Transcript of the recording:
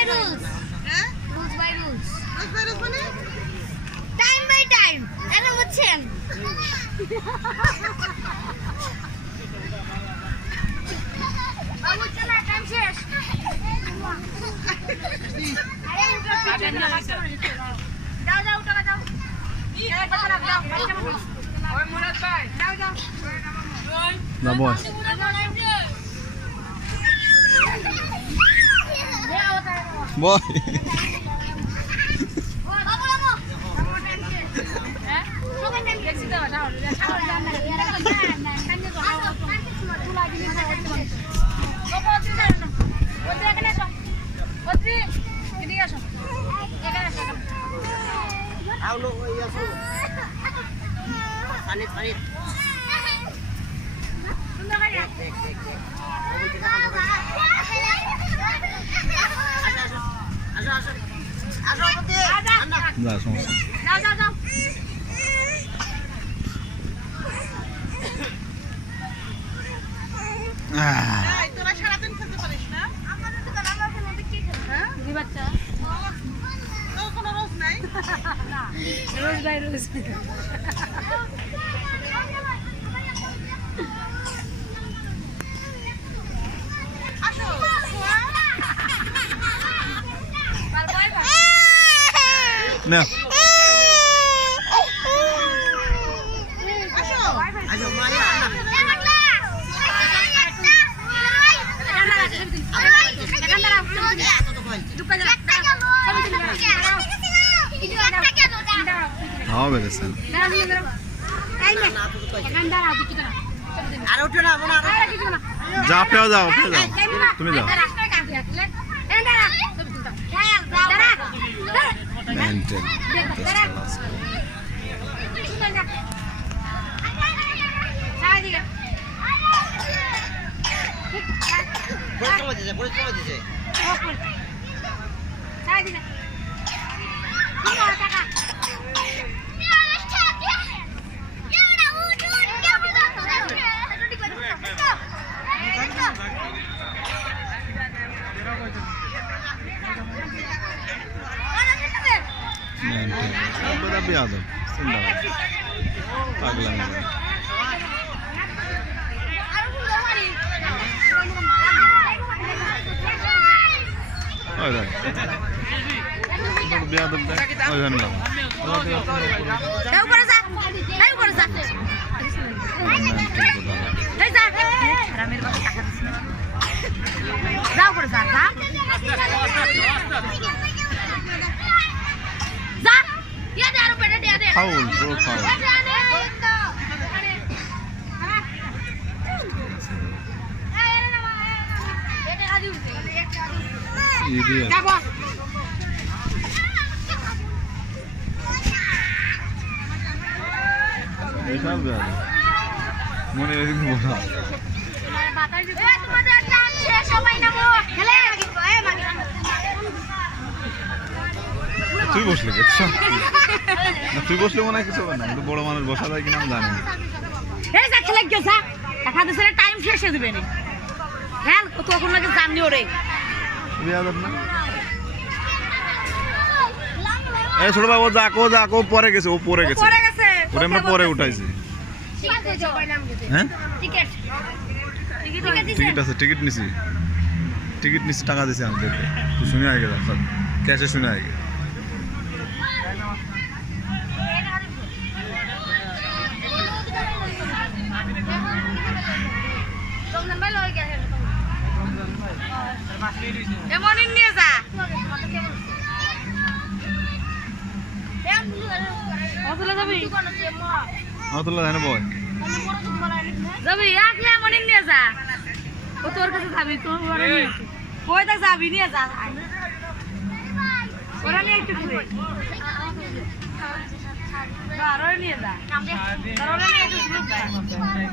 by rules. হ্যাঁ Rules by rules. রোজ মানে Time by time. এখন বুঝছেন? বাবু চলা টাইম শেষ। যাও যাও টাকা যাও। ওই মুরাদ ভাই যাও যাও। না বস বয় বাবু বাবু। টাইম শেষ। হ্যাঁ? সবাই টাইম দেখছি তো যাও। তুলা দিলি না করতে। বাবু ওদিকে যাও না। ওদিকে এখানে এসো। ওদিকে এদিকে আসো। এখানে এসো। আউলো ওই আসো সানিত সুন্দর করে দেখ আসো আপনি আন্না না সমস্যা যাও যাও যাও এই তোরা সারাদিন খেলতে পারিস না আমাদের তো আমরা খেলতে কি খেলতে হ্যাঁ জি বাচ্চা তোর কোনো রোজ নাই না রোজ বাই রোজ আসো বাল বাই বাই না আসো মারিয়া হাওয়া বেড়েছেন আর উঠো না বোন যা আপনিও যাও আপনি যাও তুমি যাও মেন্টেন পরিশ্রম দিছে মেন্টেন বড় বিয়াদব সুন্দর পাগলা না ওই দেখ বড় বিয়াদব দেখ ওই জানি না যাও করে যা যাও করে যা এই যা রামের বাবা টাকা দিছ না যাও করে যা যা যা ইয়া দে আর পেটে দে দে ফাউল ব্রো ফাউল ইডিয়েট যাবো এসব বিয়াদব মনে এদিক বলা তোমাদের টাইম শেষ সবাই নামো খেলে তুই বসলে দেখছো না তুই বসলে মনে হয় কিছু হবে না কিন্তু বড় মানুষ বসা যায় কিনা আমি জানি না এই যা খেলে গেছা টাকা দিছে টাইম শেষ হয়ে দিবে নি হ্যাঁ ও তো এখন লাগে জানি ওরে বিয়াদব না এই ছোট বাবু যাকো পরে গেছে ও পরে গেছে পরে গেছে ওরে আমরা পরে উঠাইছি হ্যাঁ টিকেট টিকিট আছে টিকিট নিছি টাকা দিছি আমি দেখে তুই শুনে আগে যা ক্যাশে শুনে আগে এমনই নিয়ে যা অতলা যাবি তোলা জানে বয় যাবি একলে এমনই নিয়ে যা ও তোর কাছে যাবি তোর ঘরে নিয়ে কই তা যাবি নিয়ে যা ওরা নিয়ে একটু ঘুরে বারো নিয়ে যা ওরা নিয়ে একটু ঘুরে